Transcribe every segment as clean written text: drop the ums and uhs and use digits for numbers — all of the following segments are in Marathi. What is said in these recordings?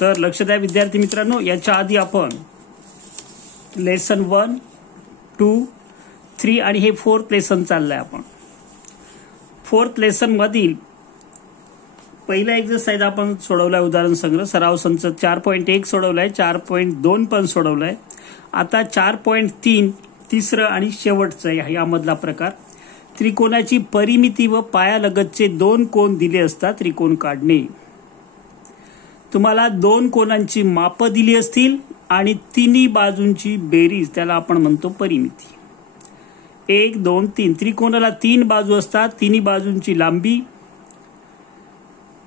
तर लक्ष द्या विद्यार्थी मित्रांनो, याच्या आधी आपण लेसन 1, 2, 3 आणि हे 4th लेसन चाललंय. आपण 4th लेसन मधील पहिला एक्सरसाइज आपण सोडवलाय. उदाहरण संग्रह सराव संच 4.1 सोडवलाय, 4.2 पण सोडवलाय. आता 4.3 तिसरं आणि शेवटचं यामधला प्रकार, त्रिकोणाची परिमिती व पायालगतचे 2 कोन दिले असता त्रिकोण काढणे. तुम्हाला 2 कोनांची माप दिली असतील आणि तिन्ही बाजूंची बेरीज, त्याला आपण म्हणतो परिमिती. 1, 2, 3 त्रिकोणाला 3 बाजू असतात. तिन्ही बाजूंची लांबी,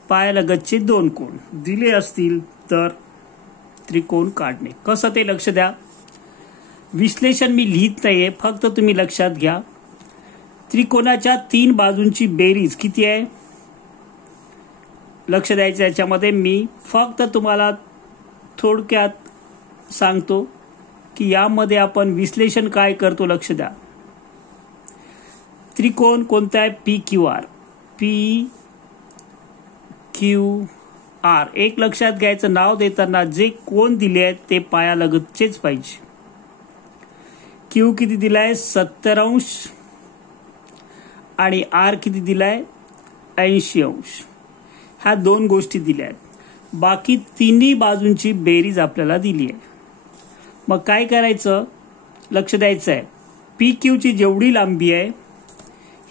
पायालगतचे 2 कोन दिले असतील तर त्रिकोण काढणे. कसं ते लक्ष द्या. विश्लेषण मी लिहित नाहीये, फक्त तुम्ही लक्षात घ्या. त्रिकोणाच्या 3 बाजूंची बेरीज किती आहे लक्ष द्यायचं. याच्यामध्ये मी फक्त तुम्हाला थोडक्यात सांगतो की यामध्ये आपण विश्लेषण काय करतो. लक्ष द्या. त्रिकोण कोणता आहे? PQR. PQR. एक लक्षात घ्यायचं, नाव देताना जे कोण दिले आहेत ते पायालगतचेच पाहिजे. Q किती दिलाय? 70 अंश आणि R किती दिलाय? 80 अंश. ह्या 2 गोष्टी दिल्या आहेत. बाकी तिन्ही बाजूंची बेरीज आपल्याला दिली आहे. मग काय करायचं लक्ष द्यायचं आहे. PQ ची जेवढी लांबी आहे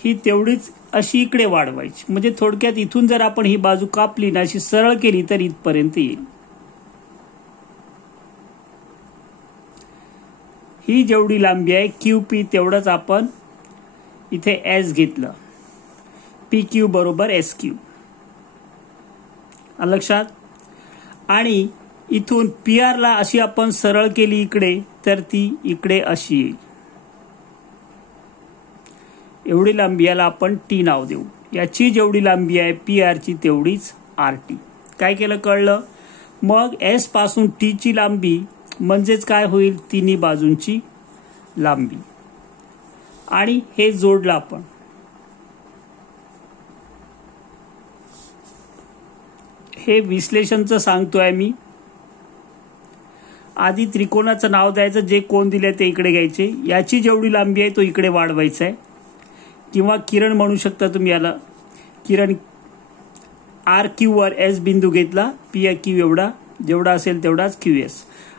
ही तेवढीच अशी इकडे वाढवायची. म्हणजे थोडक्यात इथून जर आपण ही बाजू कापली ना, अशी सरळ केली तर इथपर्यंत येईल. ही जेवढी लांबी आहे QP तेवढंच आपण इथे S घेतलं. PQ बरोबर SQ. लक्षात. आणि इथून PR ला अशी आपण सरळ केली इकडे तर ती इकडे अशी येईल. एवढी लांबी याला आपण T नाव देऊ. याची जेवढी लांबी आहे PR ची तेवढीच RT. काय केलं कळलं. मग S पासून T ची लांबी म्हणजेच काय होईल? तिन्ही बाजूंची लांबी. आणि हे जोडलं आपण. हे विश्लेषणचं सांगतोय मी. आधी त्रिकोणाचं नाव द्यायचं, जे कोण दिले ते इकडे घ्यायचे. याची जेवढी लांबी आहे तो इकडे वाढवायचा आहे. किंवा किरण म्हणू शकता तुम्ही याला. किरण RQ वर S बिंदू घेतला. PQ एवढा, जेवढा असेल तेवढाच QS.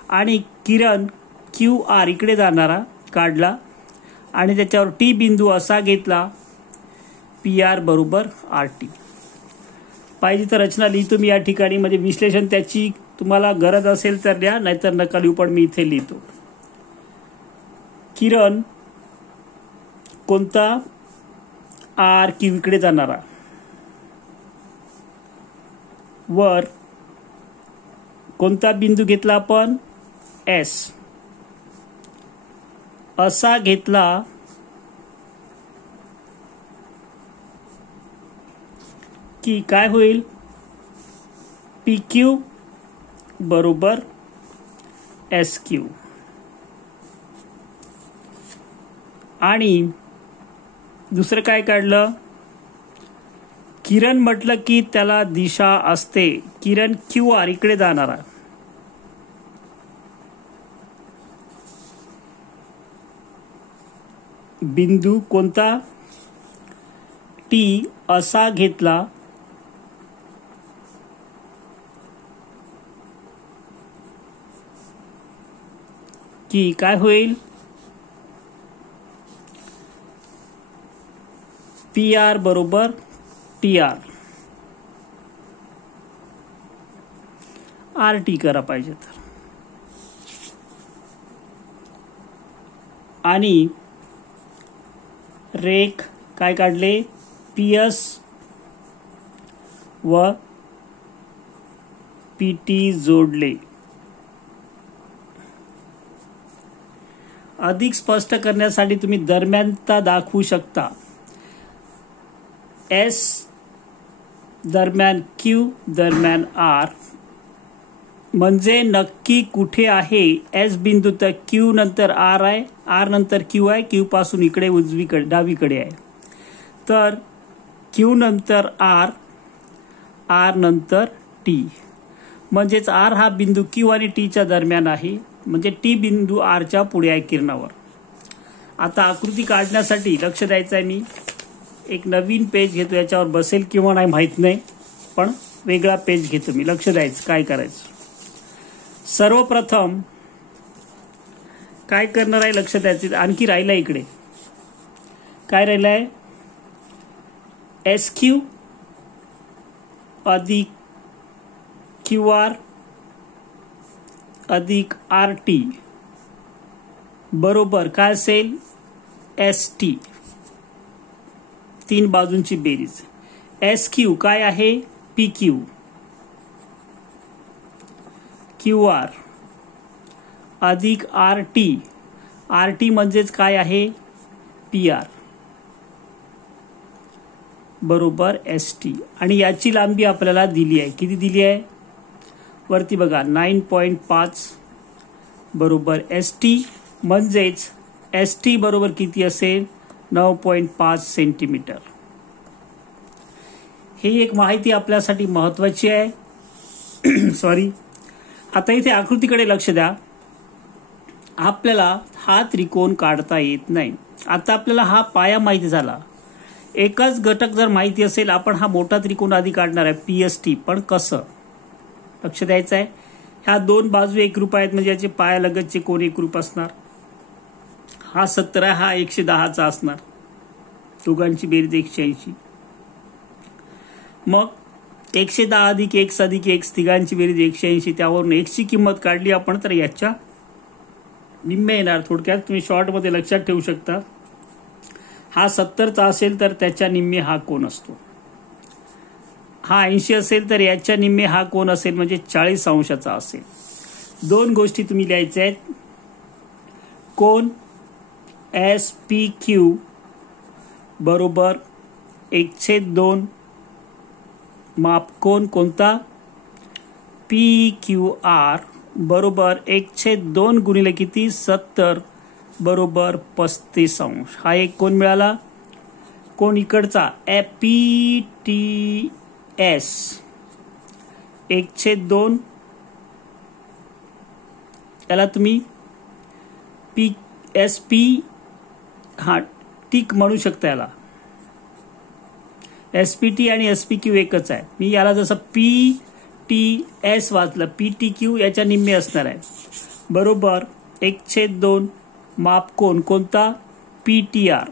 आणि किरण QR इकडे जाणारा काढला आणि त्याच्यावर T बिंदू असा घेतला. PR बरोबर RT. पाहिजे तर रचना लिहितो मी या ठिकाणी. म्हणजे विश्लेषण त्याची तुम्हाला गरज असेल तर द्या, नाहीतर नका लिहू, पण मी इथे लिहितो. किरण कोणता? RQ इकडे जाणारा. वर कोणता बिंदू घेतला आपण? S. असा घेतला की काय होईल? PQ बरोबर SQ. आणि दुसरं काय काढलं? किरण म्हटलं की त्याला दिशा असते. किरण QR इकडे जाणारा. बिंदू कोणता? T असा घेतला की काय होईल? PR बरोबर TR. RT करा पाहिजे तर. आणि रेख काय काढले? PS व PT जोडले. अधिक स्पष्ट करण्यासाठी तुम्ही दरम्यानता दाखवू शकता. S दरम्यान Q दरम्यान R. म्हणजे नक्की कुठे आहे? S बिंदू तर Q नंतर R आहे, R नंतर Q आहे, Q पासून इकडे उजवीकडे डावीकडे आहे. तर Q नंतर R, R नंतर T. म्हणजेच आर हा बिंदू क्यू आणि टीच्या दरम्यान आहे, म्हणजे टी बिंदू आरच्या पुढे आहे किरणावर. आता आकृती काढण्यासाठी लक्ष द्यायचं आहे. मी एक नवीन पेज घेतो, याच्यावर बसेल किंवा नाही माहीत नाही, पण वेगळा पेज घेतो मी. लक्ष द्यायचं काय करायचं. सर्वप्रथम काय करणार आहे लक्ष द्यायचं. आणखी राहिलं इकडे काय राहिलं आहे, SQ अधिक QR अधिक RT बरोबर काय असेल, ST. तीन बाजूंची बेरीज. SQ काय आहे, PQ. QR अधिक RT म्हणजेच काय आहे, PR बरोबर ST. आणि याची लांबी आपल्याला दिली आहे. किती दिली आहे, वरती बघा 9.5 बरोबर ST. म्हणजेच ST बरोबर किती असेल, 9.5 सेंटीमीटर. ही एक माहिती आपल्यासाठी महत्वाची आहे. सॉरी. आता इथे आकृतीकडे लक्ष द्या. आपल्याला हा त्रिकोण काढता येत नाही. आता आपल्याला हा पाया माहिती झाला. एकच घटक जर माहिती असेल, आपण हा मोठा त्रिकोण आधी काढणार आहे PST. पण कसं लक्ष द्यायचं आहे. ह्या दोन बाजू एकरूप आहेत, म्हणजे याचे पायालगतचे कोण एकरूप असणार. हा 70 आहे, हा 110चा असणार. दोघांची बेरीज 180. मग 110 अधिक x अधिक x तिघांची बेरीज 180. त्यावरून x ची किंमत काढली आपण, तर याच्या निम्मे येणार. थोडक्यात तुम्ही शॉर्टमध्ये लक्षात ठेवू शकता. हा 70चा असेल तर त्याच्या निम्मे हा कोण असतो. हा 80 असेल तर याच्या निम्मे हा कोण असेल, म्हणजे 40 अंशाचा असेल. दोन गोष्टी तुम्ही लिहायच्या आहेत. कोण SPQ बरोबर 1/2 मापकोन कोणता, PQR बरोबर 1/2 गुणिले किती, 70 बरोबर 35 अंश. हा एक कोण मिळाला. कोण इकडचा PTS 1/2, याला तुम्ही SP हा टिक म्हणू शकता. याला SPT आणि SPQ एकच आहे. मी याला जसं PTS वाचलं, PTQ याच्या निम्मे असणार आहे. बरोबर 1/2 मापकोन कोणता, PTR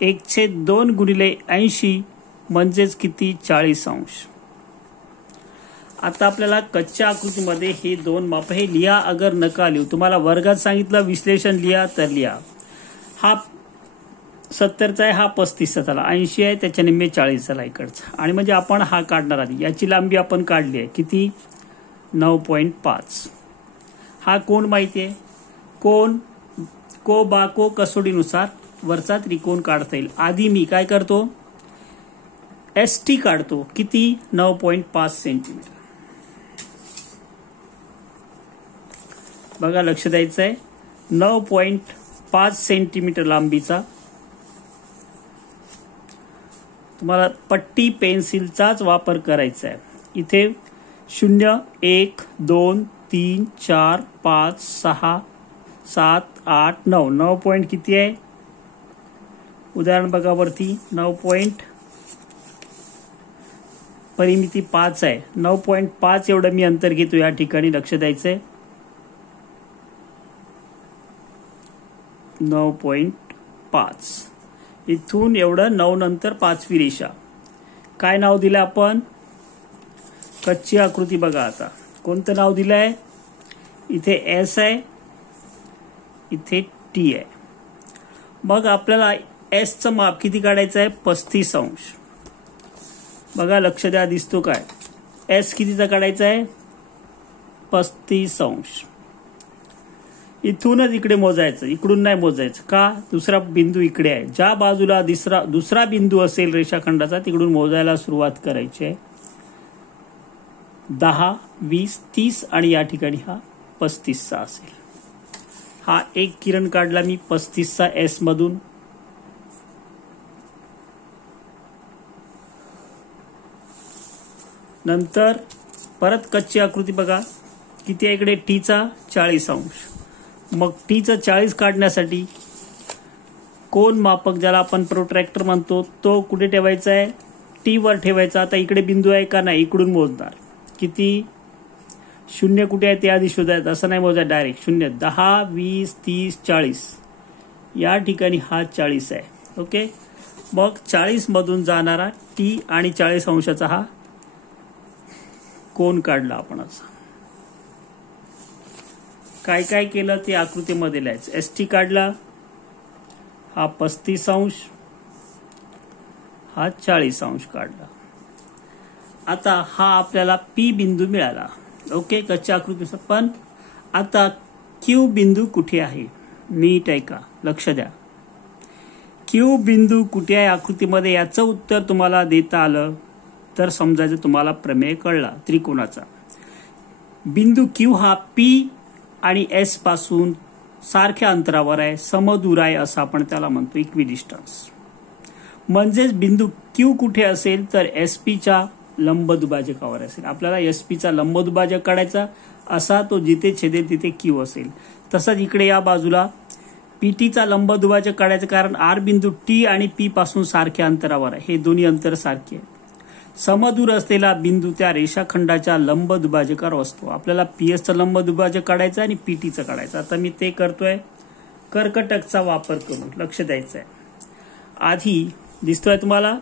1/2 गुणिले 80 म्हणजेच किती, 40 अंश. आता आपल्याला कच्च्या आकृतीमध्ये हे दोन माप हे लिहा. अगर नका लिहू, तुम्हाला वर्गात सांगितलं विश्लेषण लिहा तर लिहा. हा 70चा आहे, हा 35चा झाला, 80 आहे, त्याच्या निम्मे 40 झाला इकडचा. आणि म्हणजे आपण हा काढणार आधी. याची लांबी आपण काढली आहे किती, 9.5. हा कोण माहिती आहे. कोण बाको कसोडीनुसार वरचा त्रिकोण काढता येईल. आधी मी काय करतो, ST काढतो. किती, 9.5 सेंटीमीटर. बघा लक्ष द्यायचं आहे. 9.5 सेंटीमीटर लांबीचा. तुम्हाला पट्टी पेन्सिलचाच वापर करायचा आहे. इथे 0 1 2 3 4 5 6 7 8 9 9 पॉइंट किती आहे. उदाहरण बघा वरती 9 पॉइंट, परिमिती 5 आहे. 9.5 एवढं मी अंतर घेतो या ठिकाणी. लक्ष द्यायचंय. 9.5 इथून एवढं 9 नंतर 5वी रेषा. काय नाव दिलं आपण, कच्ची आकृती. बघा आता कोणतं नाव दिलंय. इथे S आहे, इथे T आहे. मग आपल्याला S चं माप किती काढायचं आहे, 35 अंश. बघा लक्ष द्या, दिसतो काय. S कितीचा काढायचा आहे, 35 अंश. इथूनच इकडे मोजायचं, इकडून नाही मोजायचं. का, दुसरा बिंदू इकडे आहे. ज्या बाजूला दुसरा बिंदू असेल रेषाखंडाचा तिकडून मोजायला सुरुवात करायची आहे. 10 20 30 आणि या ठिकाणी हा 35चा असेल. हा एक किरण काढला मी 35चा S मधून. नंतर परत कच्ची आकृती बघा, किती आहे इकडे, टीचा 40 अंश. मग टीचं 40 काढण्यासाठी कोन मापक, ज्याला आपण प्रोट्रॅक्टर म्हणतो, तो कुठे ठेवायचा आहे, टी वर ठेवायचा. आता इकडे बिंदू आहे का नाही, इकडून मोजणार. किती, 0 कुठे आहे ते आधी शोधायचं, असं नाही मोजायचं डायरेक्ट. 0, 10, 20, 30, 40. या ठिकाणी हा 40 आहे. ओके. मग 40 मधून जाणारा टी आणि 40 अंशाचा हा कोन काढला आपण. असा काय काय केलं ते आकृतीमध्ये लिहायचं. एसटी काढला, हा 35 अंश, हा 40 अंश काढला. आता हा आपल्याला पी बिंदू मिळाला. ओके, कच्च्या आकृतीनुसार. पण आता क्यू बिंदू कुठे आहे, नीट ऐका, लक्ष द्या. क्यू बिंदू कुठे आहे आकृतीमध्ये, याचं उत्तर तुम्हाला देता आलं तर समजायचं तुम्हाला प्रमेय कळला त्रिकोणाचा. बिंदू क्यू हा पी आणि एस पासून सारख्या अंतरावर आहे, समदूर आहे, असं आपण त्याला म्हणतो, इक्विडिस्टन्स. म्हणजेच बिंदू क्यू कुठे असेल तर एसपीच्या लंबदुभाजकावर असेल. आपल्याला एसपीचा लंबदुभाजक काढायचा, असा तो जिथे छेदेल तिथे क्यू असेल. तसंच इकडे या बाजूला पीटीचा लंबदुभाजक काढायचं, कारण आर बिंदू टी आणि पी पासून सारख्या अंतरावर आहे, हे दोन्ही अंतर सारखे आहे. समदूर असलेला बिंदू त्या रेषाखंडाच्या लंबदुभाजकावर असतो. आपल्याला पीएसचं लंबदुभाजक काढायचं आणि पीटीचं काढायचं. आता मी ते करतोय कर्कटकचा वापर करून, लक्ष द्यायचं आहे. आधी दिसतोय तुम्हाला,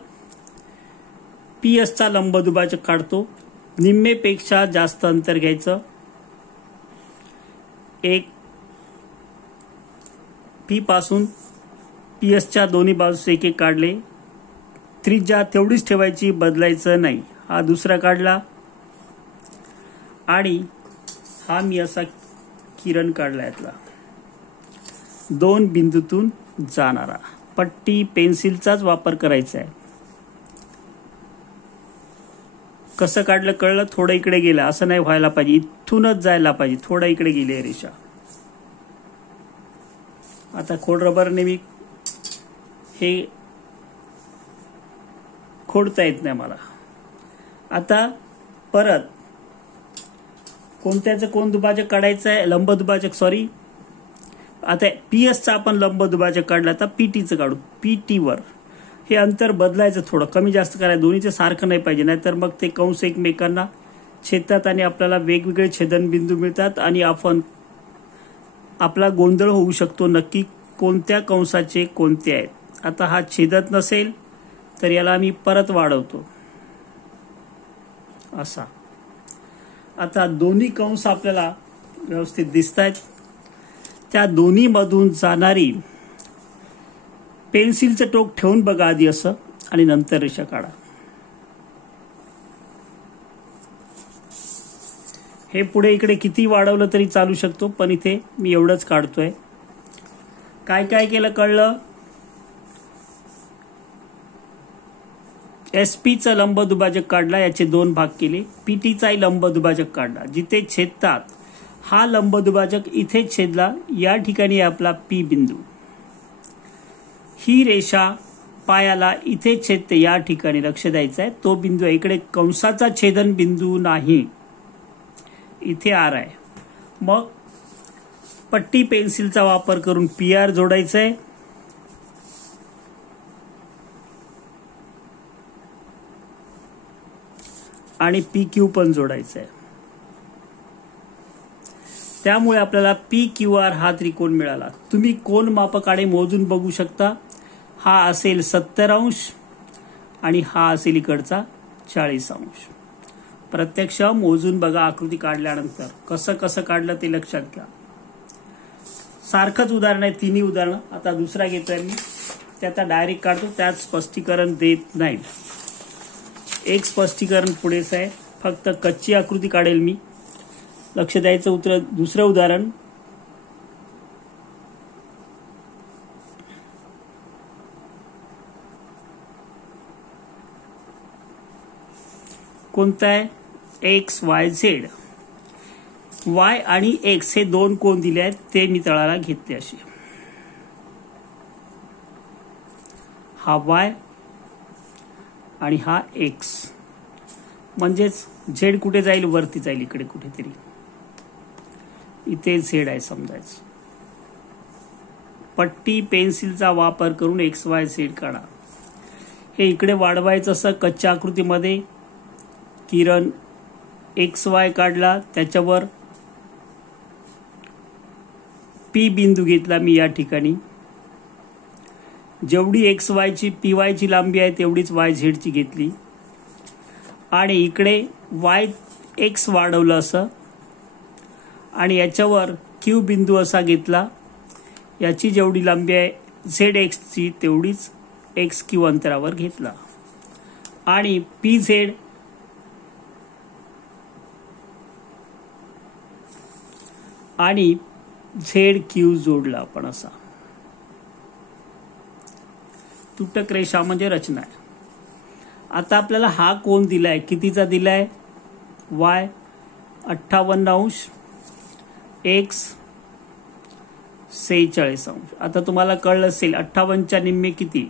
पीएसचा लंबदुभाजक काढतो, निम्मेपेक्षा जास्त अंतर घ्यायचं. एक पी पासून पीएसच्या दोन्ही बाजूस एक एक काढले, त्रिज्या तेवढीच ठेवायची, बदलायचं नाही. हा दुसरा काढला आणि हा मी असा किरण काढला, यातला 2 बिंदूतून जाणारा. पट्टी पेन्सिलचाच वापर करायचा आहे. कसं काढलं कळलं, थोडं इकडे गेलं, असं नाही व्हायला पाहिजे, इथूनच जायला पाहिजे, थोडं इकडे गेली रेषा. आता खोड रबरने मी हे खोडता येत नाही मला. आता परत कोणत्याचं कोण दुभाजक काढायचं आहे, लंबदुभाजक, सॉरी. आता पीएसचा आपण लंबदुभाजक काढला, आता पीटीचं काढू. पीटीवर हे अंतर बदलायचं, थोडं कमी जास्त करायचं, दोन्हीचं सारखं नाही पाहिजे, नाहीतर मग ते कंस एकमेकांना छेदतात आणि आपल्याला वेगवेगळे छेदनबिंदू मिळतात आणि आपण आपला गोंधळ होऊ शकतो, नक्की कोणत्या कंसाचे कोणते आहेत. आता हा छेदत नसेल तर याला मी परत वाढवतो, असा. आता दोन्ही कंस आपल्याला व्यवस्थित दिसत आहेत. त्या दोन्ही मधून जाणारी पेन्सिलचं टोक ठेवून बघा आधी असं, आणि नंतर रेषा काढा. हे पुढे इकडे किती वाढवलं तरी चालू शकतो, पण इथे मी एवढंच काढतोय. काय काय केलं कळलं. एसपीचं लंबदुभाजक काढला, याचे 2 भाग केले. पीटीचाही लंबदुभाजक काढला, जिथे छेदतात. हा लंबदुभाजक इथे छेदला, या ठिकाणी आपला पी बिंदू. ही रेषा पायाला इथे छेदते, या ठिकाणी लक्ष द्यायचं आहे, तो बिंदू आहे. इकडे कंसाचा छेदन बिंदू नाही, इथे आर आहे. मग पट्टी पेन्सिलचा वापर करून पी आर जोडायचं आहे. आणि पी क्यू पण जोडायचं आहे. त्यामुळे आपल्याला पी क्यू आर हा त्रिकोण मिळाला. तुम्ही कोन मापकाकडे मोजून बघू शकता. हा असेल 70 अंश आणि हा असेल इकडचा 40 अंश. प्रत्यक्ष मोजून बघा आकृती काढल्यानंतर, कसं कसं काढलं ते लक्षात घ्या. सारखंच उदाहरण आहे, तिन्ही उदाहरणं. आता दुसरा घेतोय मी, त्याचा डायरेक्ट काढतो, त्यात स्पष्टीकरण देत नाही. एक स्पष्टीकरण पुढेच आहे, फक्त कच्ची आकृती काढेल मी. लक्ष द्यायचं. दुसरं उदाहरण, कोणतं आहे, एक्स वाय झेड. वाय आणि एक्स हे 2 कोन दिले आहेत, ते मी तळाला घेतले असे. हा वाय आणि हा एक्स, म्हणजेच झेड कुठे जाईल? वरती जाईल, इकडे कुठेतरी. इथे झेड आहे समजायचं. पट्टी पेन्सिलचा वापर करून XYZ काढा. हे इकडे वाढवायचं असं कच्च्या आकृतीमध्ये. किरण XY काढला, त्याच्यावर P बिंदू घेतला मी या ठिकाणी. जेवढी XY ची PY ची लांबी आहे तेवढीच YZ ची घेतली आणि इकडे YX वाढवलं असं आणि याच्यावर Q बिंदू असा घेतला. याची जेवढी लांबी आहे ZX ची तेवढीच XQ अंतरावर घेतला आणि PZ आणि ZQ जोडला आपण असा. तुटक रेषा म्हणजे रचना आहे. आता आपल्याला हा कोन दिलाय, कितीचा दिलाय? Y 58 अंश, X 46 अंश. आता तुम्हाला कळलं असेल 58 च्या निम्मे किती?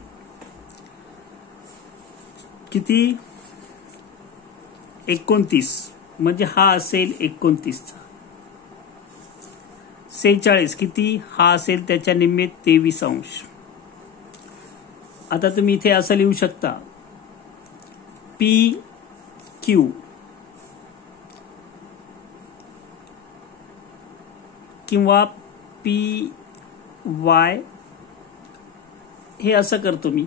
किती? 29. म्हणजे हा असेल 29 चा. 46 किती? हा असेल त्याच्या निम्मे 23 अंश. आता तुम्ही इथे असं लिहू शकता PQ किंवा PY. हे असं करतो मी,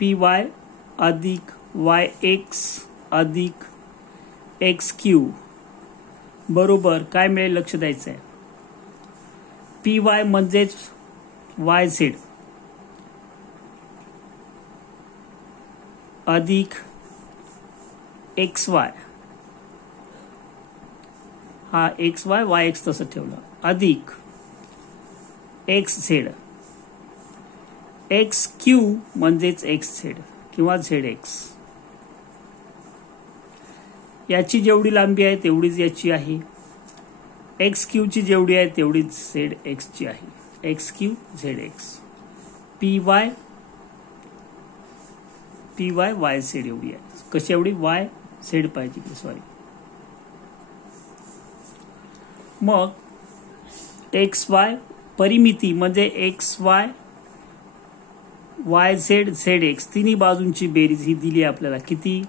PY अधिक YX अधिक XQ बरोबर काय मिळेल लक्ष द्यायचं आहे. PY म्हणजेच YZ अधिक XY, हा XY YX तसं ठेवलं, अधिक XZ. XQ म्हणजेच XZ किंवा ZX. याची जेवढी लांबी आहे तेवढीच याची आहे. XQ ची जेवढी आहे तेवढीच ZX ची आहे. XQ ZX. PY YZ एवढी आहे. कशी एवढी? YZ पाहिजे, सॉरी. मग XY परिमिती म्हणजे XY YZ ZX तिन्ही बाजूंची बेरीज ही दिली आपल्याला. किती?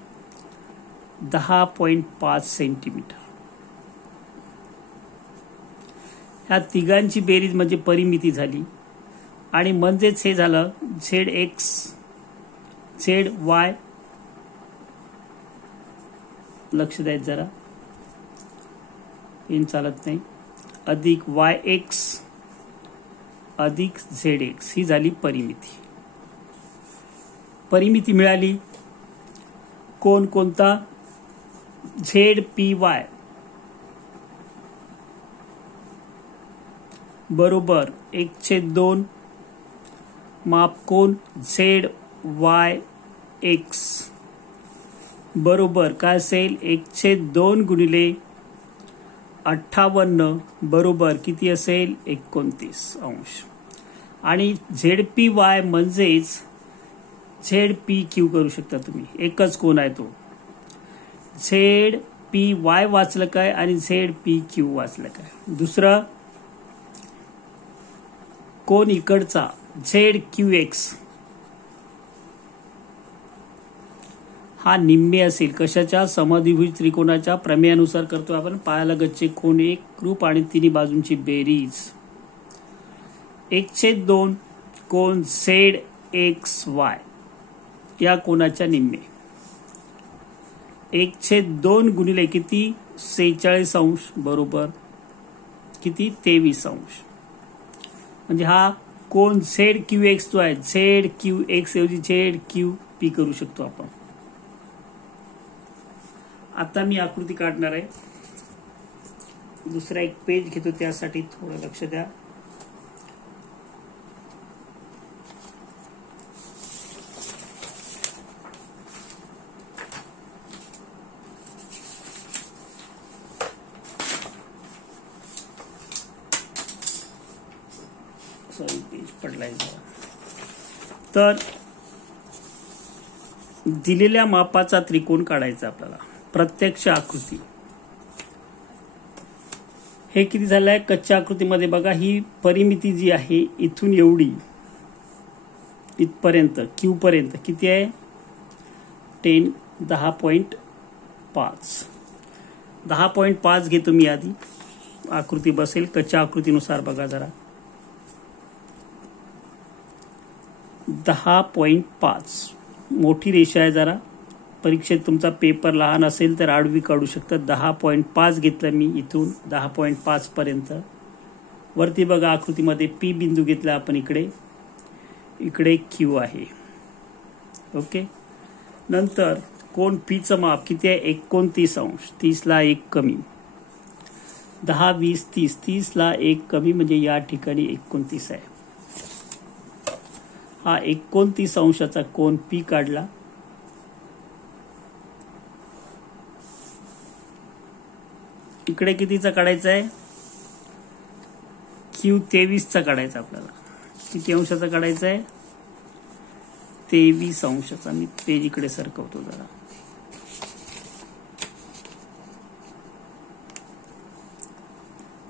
10.5 सेंटीमीटर. ह्या तिघांची बेरीज म्हणजे परिमिती झाली आणि म्हणजेच हे झालं ZX ZY. लक्ष द्यायचं जरा, पेन चालत नाही. अधिक YX अधिक ZX ही झाली परिमिती. परिमिती मिळाली. कोण कोणता? ZPY बरोबर 1/2 माप कोण ZYX बरोबर काय असेल? 1/2 गुणिले 58 बरोबर किती असेल? 29 अंश. आणि ZPY म्हणजेच ZPQ करू शकता तुम्ही. एकच कोण आहे तो. ZPY वाचलं काय आणि ZPQ वाचलं काय? दुसरं कोण इकडचा ZQX हा निम्मे असेल. कशाच्या? समद्विभुज त्रिकोणाच्या प्रमेयानुसार करतो आपण. पायालगतचे कोन एकरूप आणि तिन्ही बाजूंची बेरीज. 1/2 कोन ZXY या कोणाच्या निम्मे. 1/2 गुणिले किती? 46 अंश बरोबर किती? 23 अंश. म्हणजे हा कोन ZQX जो आहे ZQX ऐवजी ZQP करू शकतो आपण. आता मी आकृती काढणार आहे. दुसरा एक पेज घेतो, त्यासाठी थोडं लक्ष द्या. सॉरी, पेज पडलाय. तर दिलेल्या मापाचा त्रिकोण काढायचा आपल्याला. प्रत्यक्ष आकृती. हे किती झालंय कच्च्या आकृतीमध्ये बघा, ही परिमिती जी आहे इथून एवढी इथपर्यंत क्यू पर्यंत किती आहे 10.5 10.5 घेतो मी आधी. आकृती बसेल कच्च्या आकृतीनुसार बघा जरा 10.5 मोठी रेषा आहे. जरा परीक्षेत तुमचा पेपर लहान असेल तर आडवी काढू शकता. 10.5 घेतलं मी इथून 10.5 पर्यंत. वरती बघा आकृतीमध्ये पी बिंदू घेतला आपण, इकडे क्यू आहे. ओके. नंतर कोण पीचं माप किती आहे 29 अंश. 30 ला 1 कमी. 10 20 30 30 ला 1 कमी म्हणजे या ठिकाणी 29 आहे. हा 29 अंशाचा कोण पी काढला. इकडे कितीचा काढायचा आहे क्यू 23चा काढायचा आपल्याला. किती अंशाचा काढायचा आहे 23 अंशाचा. मी पेज इकडे सरकवतो जरा.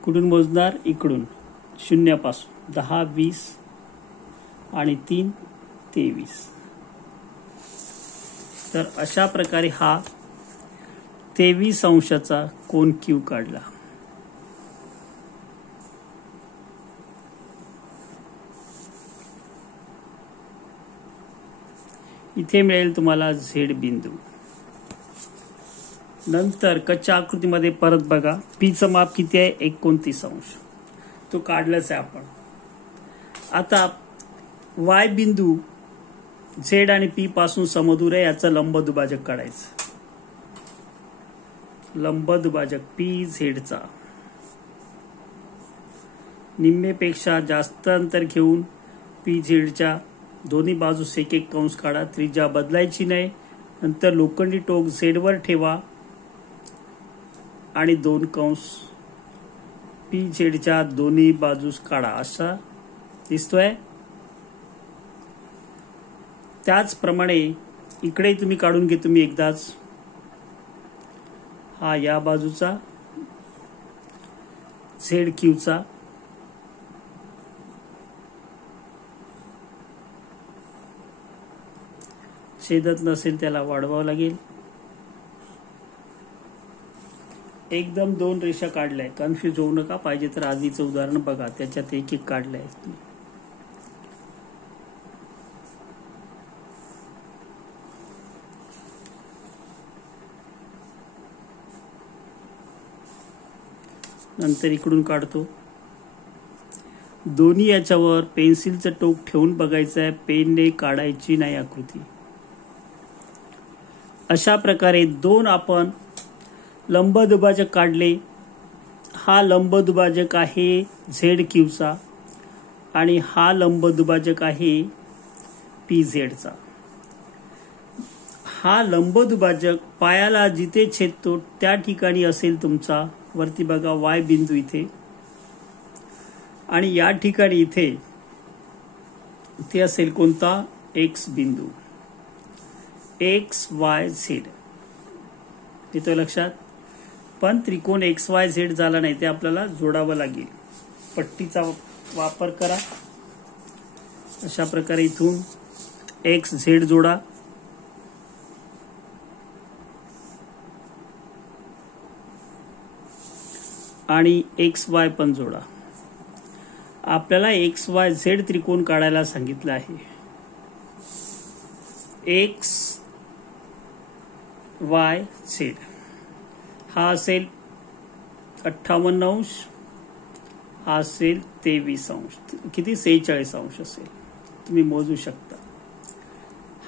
कुठून मोजणार इकडून शून्यापासून 10 20 आणि 3 23. तर अशा प्रकारे हा 23 अंशाचा कोन क्यू काढला. इथे मिळेल तुम्हाला झेड बिंदू. नंतर कच्च्या आकृतीमध्ये परत बघा पीचं माप किती आहे 29 अंश. तो काढलाच आहे आपण. आता वाय बिंदू झेड आणि पी पासून समदूर आहे, याचा लंब दुभाजक काढायचं. लंब दुभाजक पी झेडचा निम्मेपेक्षा जास्त अंतर घेऊन पी झेडच्या दोन्ही बाजूस एक एक कंस काढा. त्रिज्या बदलायची नाही. नंतर लोखंडी टोक झेडवर ठेवा आणि 2 कंस पी झेडच्या दोन्ही बाजूस काढा. असा दिसतोय. त्याचप्रमाणे इकडे तुम्ही काढून घे तुम्ही एकदाच. हा या बाजूचा झेड क्यूचा छेदत नसेल त्याला वाढवावं लागेल. एकदम 2 रेषा काढल्या. कन्फ्युज होऊ नका. पाहिजे तर आधीचं उदाहरण बघा, त्याच्यात एक एक काढलंय. नंतर इकडून काढतो. दोन्ही याच्यावर पेन्सिलचं टोक ठेवून बघायचं आहे. पेनने काढायची नाही आकृती. अशा प्रकारे 2 आपण लंब दुभाजक काढले. हा लंब दुभाजक आहे झेड क्यूचा आणि हा लंब दुभाजक आहे पी झेडचा. हा लंब दुभाजक पायाला जिथे छेदतो त्या ठिकाणी असेल तुमचा. वरती बघा वाय बिंदू इथे आणि या ठिकाणी इथे असेल कोणता एक्स बिंदू. एक्स वाय झेड येतो लक्षात. पण त्रिकोण एक्स वाय झेड झाला नाही, ते आपल्याला जोडावं लागेल. पट्टीचा वापर करा. अशा प्रकारे इथून एक्स झेड जोडा. आणि एक्स वाय पण जोडा. आपल्याला एक्स वाय झेड त्रिकोण काढायला सांगितलं आहे. एक्स वाय झेड हा असेल 58 अंश, हा असेल 23 अंश. किती 46 अंश असेल, तुम्ही मोजू शकता.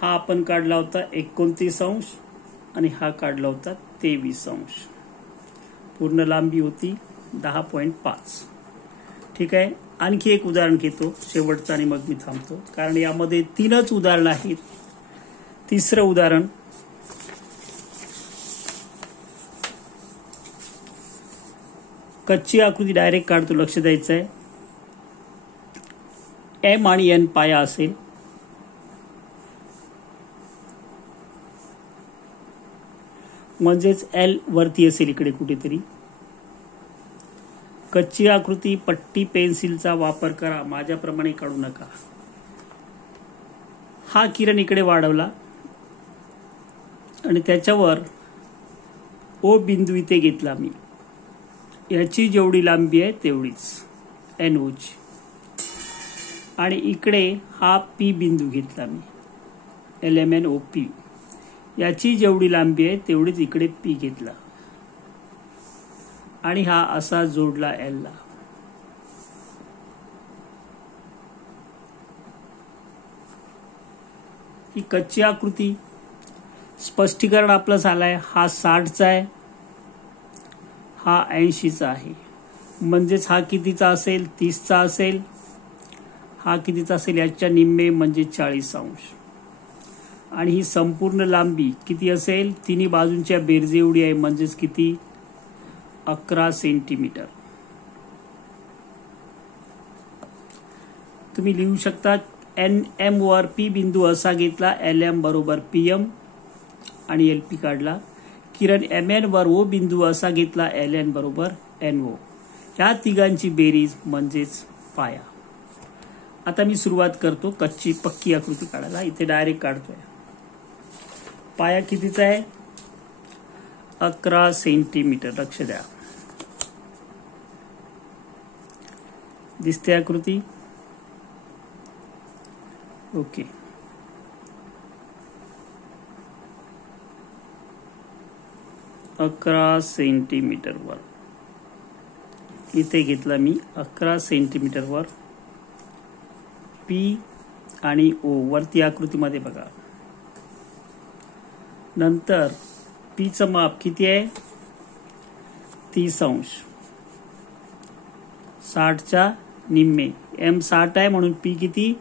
हा आपण काढला होता 29 अंश आणि हा काढला होता 23 अंश. पूर्ण लांबी होती 10.5. ठीक आहे. आणखी एक उदाहरण घेतो शेवटचं आणि मग मी थांबतो, कारण यामध्ये 3च उदाहरण आहेत. तिसरं उदाहरण कच्ची आकृती डायरेक्ट काढतो. लक्ष द्यायचं आहे. एम आणि एन पाया असेल. म्हणजेच एल वरती असेल इकडे कुठेतरी. कच्ची आकृती पट्टी पेन्सिलचा वापर करा, माझ्याप्रमाणे काढू नका. हा किरण इकडे वाढवला आणि त्याच्यावर ओ बिंदू इथे घेतला मी. याची जेवढी लांबी आहे तेवढीच NO ची. आणि इकडे हा P बिंदू घेतला मी, LMNOP. याची जेवढी लांबी आहे तेवढीच इकडे P घेतला आणि हा असा जोडला L ला. ही कच्ची आकृती. स्पष्टीकरण आपलं झालंय. हा 60चा आहे, हा 80चा आहे. म्हणजेच हा कितीचा असेल? 30चा असेल. हा कितीचा असेल? याच्या निम्मे म्हणजे 40 अंश. आणि ही संपूर्ण लांबी किती असेल? तिन्ही बाजूंच्या बेरजे एवढी आहे. म्हणजेच किती? 11 सेंटीमीटर. तुम्ही लिहू शकता NM वर P बिंदू असा घेतला, LM बरोबर PM आणि LP काढला. किरण MN वर O बिंदू असा घेतला, LN बरोबर NO. या तिघांची बेरीज म्हणजेच पाया. आता मी सुरुवात करतो कच्ची पक्की आकृती काढायला. इथे डायरेक्ट काढतोय. पाया कितीचा आहे? 11 सेंटीमीटर. लक्ष द्या. दिसते आकृती? ओके. अकरा सेंटीमीटर वर इथे घेतला मी. 11 सेंटीमीटर वर P आणि O वरती आकृतीमध्ये बघा. नंतर P चं माप किती आहे? 30 अंश. 60च्या निम्मे. M 60 आहे म्हणून P किती?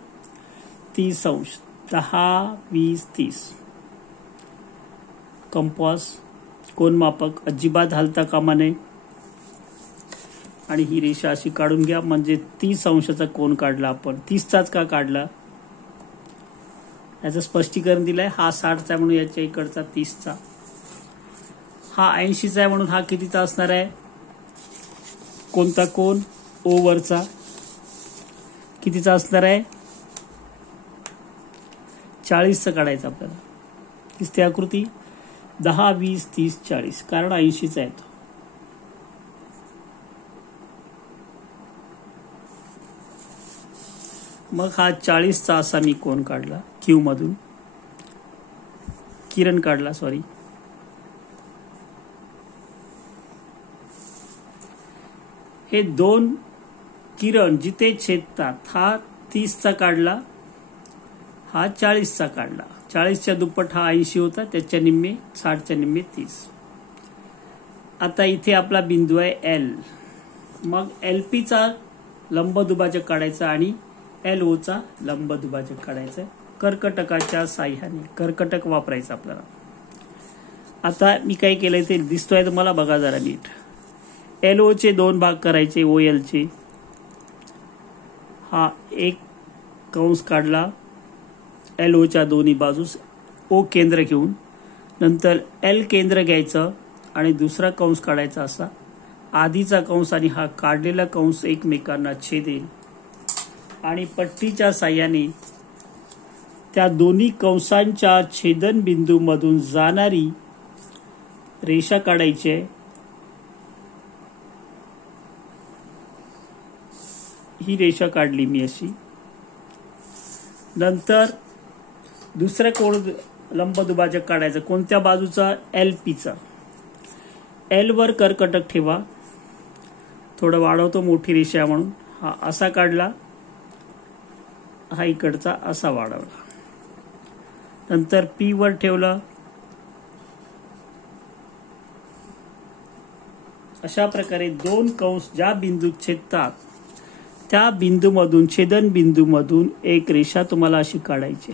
30 अंश. 10, 20, 30. कंपास कोनमापक अजिबात हलता कामा नये. आणि ही रेषा अशी काढून घ्या. म्हणजे 30 अंशाचा कोन काढला आपण. 30चाच का काढला? याचं स्पष्टीकरण दिलंय. हा 60चा म्हणून याच्या इकडचा 30चा. हा 80चा आहे म्हणून हा कितीचा असणार आहे? कोणता कोन? O वरचा. कितीचा असणार आहे? 40चा काढायचा आपल्याला. दिसते आकृती? 10, 20, 30, 40. कारण 80चा आहे तो. मग हा 40चा असा मी कोन काढला. Q मधून किरण काढला. सॉरी. हे दोन किरण जिथे छेदतात. हा 30चा काढला, हा 40चा काढला. 40च्या दुप्पट हा 80 होता. त्याच्या निम्मे 60च्या निम्मे 30. आता इथे आपला बिंदू आहे L. मग LPचा लंबदुभाजक काढायचा आणि LOचा लंबदुभाजक काढायचा. कर्कटकाच्या साह्याने कर्कटक वापरायचं आपल्याला. आता मी काय केलंय ते दिसतोय तुम्हाला? बघा जरा नीट. LOचे 2 भाग करायचे. OLचे. हा एक कंस काढला LOच्या दोन्ही बाजूस O केंद्र घेऊन. नंतर L केंद्र घ्यायचं आणि दुसरा कंस काढायचा असा. आधीचा कंस आणि हा काढलेला कंस एकमेकांना छेदेल आणि पट्टीच्या साह्याने त्या दोन्ही कंसांच्या छेदन बिंदूमधून जाणारी रेषा काढायची आहे. ही रेषा काढली मी अशी. नंतर दुसरा कोन लंबदुभाजक काढायचं. कोणत्या बाजूचा? LPचा. L वर कर्कटक ठेवा. थोडं वाढवतो मोठी रेषा म्हणून. हा असा काढला, हा इकडचा असा वाढवला. नंतर P वर ठेवला. अशा प्रकारे दोन कंस ज्या बिंदूत छेदतात त्या बिंदूमधून, छेदन बिंदूमधून एक रेषा तुम्हाला अशी काढायची.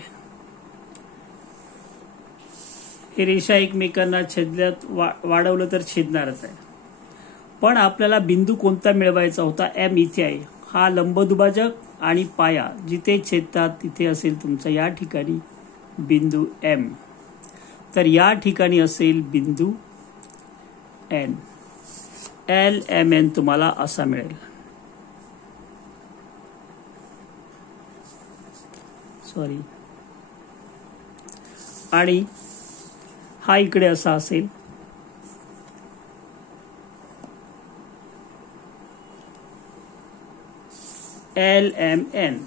ही रेषा एकमेकांना छेदल्यात वाढवलं तर छेदणारच आहे. पण आपल्याला बिंदू कोणता मिळवायचा होता? M इथे आहे. हा लंबदुभाजक आणि पाया जिथे छेदतात तिथे असेल तुमचा या ठिकाणी बिंदू M. तर या ठिकाणी असेल बिंदू एन, LMN तुम्हाला असा मिळेल. सॉरी. आणि हा इकडे असा असेल. LMN.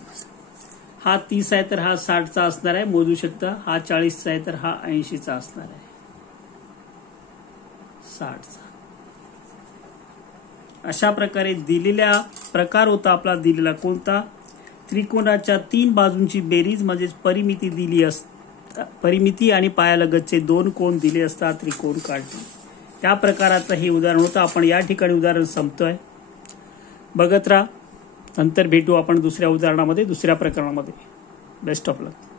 हा 30 आहे तर हा 60चा असणार आहे, मोजू शकता. हा 40चा आहे तर हा 80चा असणार आहे, 60चा. अशा प्रकारे दिलेला प्रकार होता आपला दिलेला कोणता, त्रिकोणाच्या 3 बाजूंची बेरीज म्हणजेच परिमिती दिली परिमिती आणि पायालगतचे 2 कोण दिले असता त्रिकोण काढले. त्या प्रकाराचं हे उदाहरण होतं. आपण या ठिकाणी उदाहरण संपतोय. बघत राहा. नंतर भेटू आपण दुसऱ्या उदाहरणामध्ये, दुसऱ्या प्रकरणामध्ये. Best of luck.